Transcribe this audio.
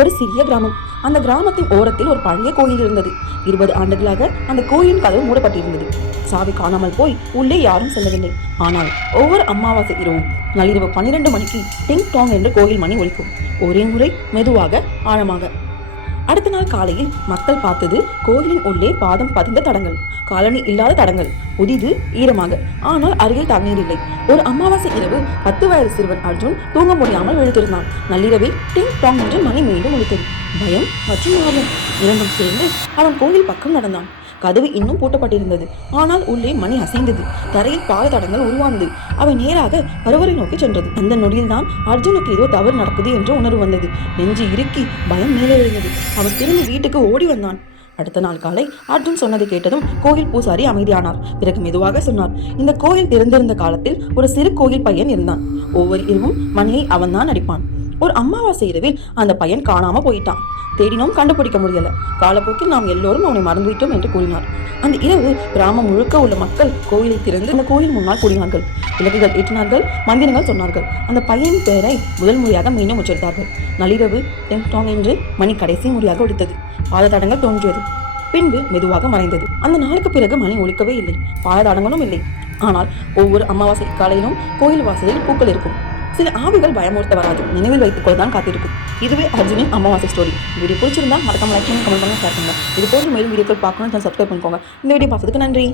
ஒரு சிறிய கிராமம். அந்த கிராமத்தின் ஓரத்தில் ஒரு பழைய கோயில் இருந்தது. 20 ஆண்டுகளாக அந்த கோயிலின் கதவு மூடப்பட்டிருந்தது. சாவி காணாமல் போய் உள்ளே யாரும் செல்லவில்லை. ஆனால் ஒவ்வொரு அமாவாசை இரவும் நள்ளிரவு 12 மணிக்கு டிங் டாங் என்று கோயில் மணி ஒலிக்கும். ஒரே முறை, மெதுவாக, ஆழமாக. அடுத்த நாள் காலையில் மக்கள் பார்த்தது கோயிலின் உள்ளே பாதம் பதிந்த தடங்கள், காலணி இல்லாத தடங்கள், புதிது, ஈரமாக. ஆனால் அருகில் தண்ணீர் இல்லை. ஒரு அமாவாசை இரவு 10 வயது சிறுவன் அர்ஜுன் தூங்க முடியாமல் விழுத்திருந்தான். நள்ளிரவில் டிங் டாங் என்று மணி மீண்டும் ஒலித்தது. பயம் மற்றும் ஆர்வம் இரண்டும் சேர்ந்து அவன் கோயில் பக்கம் நடந்தான். கதவு இன்னும் பூட்டப்பட்டிருந்தது. ஆனால் உள்ளே மணி அசைந்தது. தரையில் பாத தடங்கள் உருவானது. அவை நேராக கருவறை நோக்கி சென்றது. அந்த நொடியில்தான் அர்ஜுனுக்கு ஏதோ தவறு நடக்குது என்ற உணர்வு வந்தது. நெஞ்சு இறுக்கி பயம் மேலே விழுந்தது. அவன் திரும்பி வீட்டுக்கு ஓடி வந்தான். அடுத்த நாள் காலை அர்ஜுன் சொன்னதை கேட்டதும் கோயில் பூசாரி அமைதியானார். பிறகு மெதுவாக சொன்னார், இந்த கோயில் திறந்திருந்த காலத்தில் ஒரு சிறு கோயில் பையன் இருந்தான். ஒவ்வொரு இரவும் மணியை அவன்தான் அடிப்பான். ஒரு அமாவாசை இரவில் அந்த பையன் காணாம போயிட்டான். தேடினோம், கண்டுபிடிக்க முடியல. காலப்போக்கில் நாம் எல்லோரும் அவனை மறந்துவிட்டோம் என்று கூறினார். அந்த இரவு கிராமம் முழுக்க உள்ள மக்கள் கோயிலை திறந்து அந்த கோயில் முன்னால் கூடினார்கள். விளக்குகள் ஏற்றினார்கள், மந்திரங்கள் சொன்னார்கள். அந்த பையனின் பெயரை முதல் முறையாக மீண்டும் உச்சரித்தார்கள். நள்ளிரவு டிங் டாங் என்று மணி கடைசி முறையாக ஒலித்தது. பாததடங்கள் தோன்றியது. பின்பு மெதுவாக மறைந்தது. அந்த நாளுக்கு பிறகு மணி ஒலிக்கவே இல்லை, பாததடங்களும் இல்லை. ஆனால் ஒவ்வொரு அமாவாசை காலையிலும் கோயில் வாசலில் பூக்கள் இருக்கும். சில ஆவிகள் பயமுறுத்த வராது, நினைவில் வைத்துக் கொள்ள தான் காத்திருக்கும். இதுவே அர்ஜுனின் அமாவாசை ஸ்டோரி. வீடியோ பிடிச்சிருந்தா மறக்காம லைக் பண்ணி கமெண்ட் பண்ணி ஷேர் பண்ணுங்க. இது போன்ற மேலும் வீடியோக்கள் பார்க்கணும், சப்ஸ்கிரைப் பண்ணிக்கோங்க. இந்த வீடியோ பார்த்ததுக்கு நன்றி.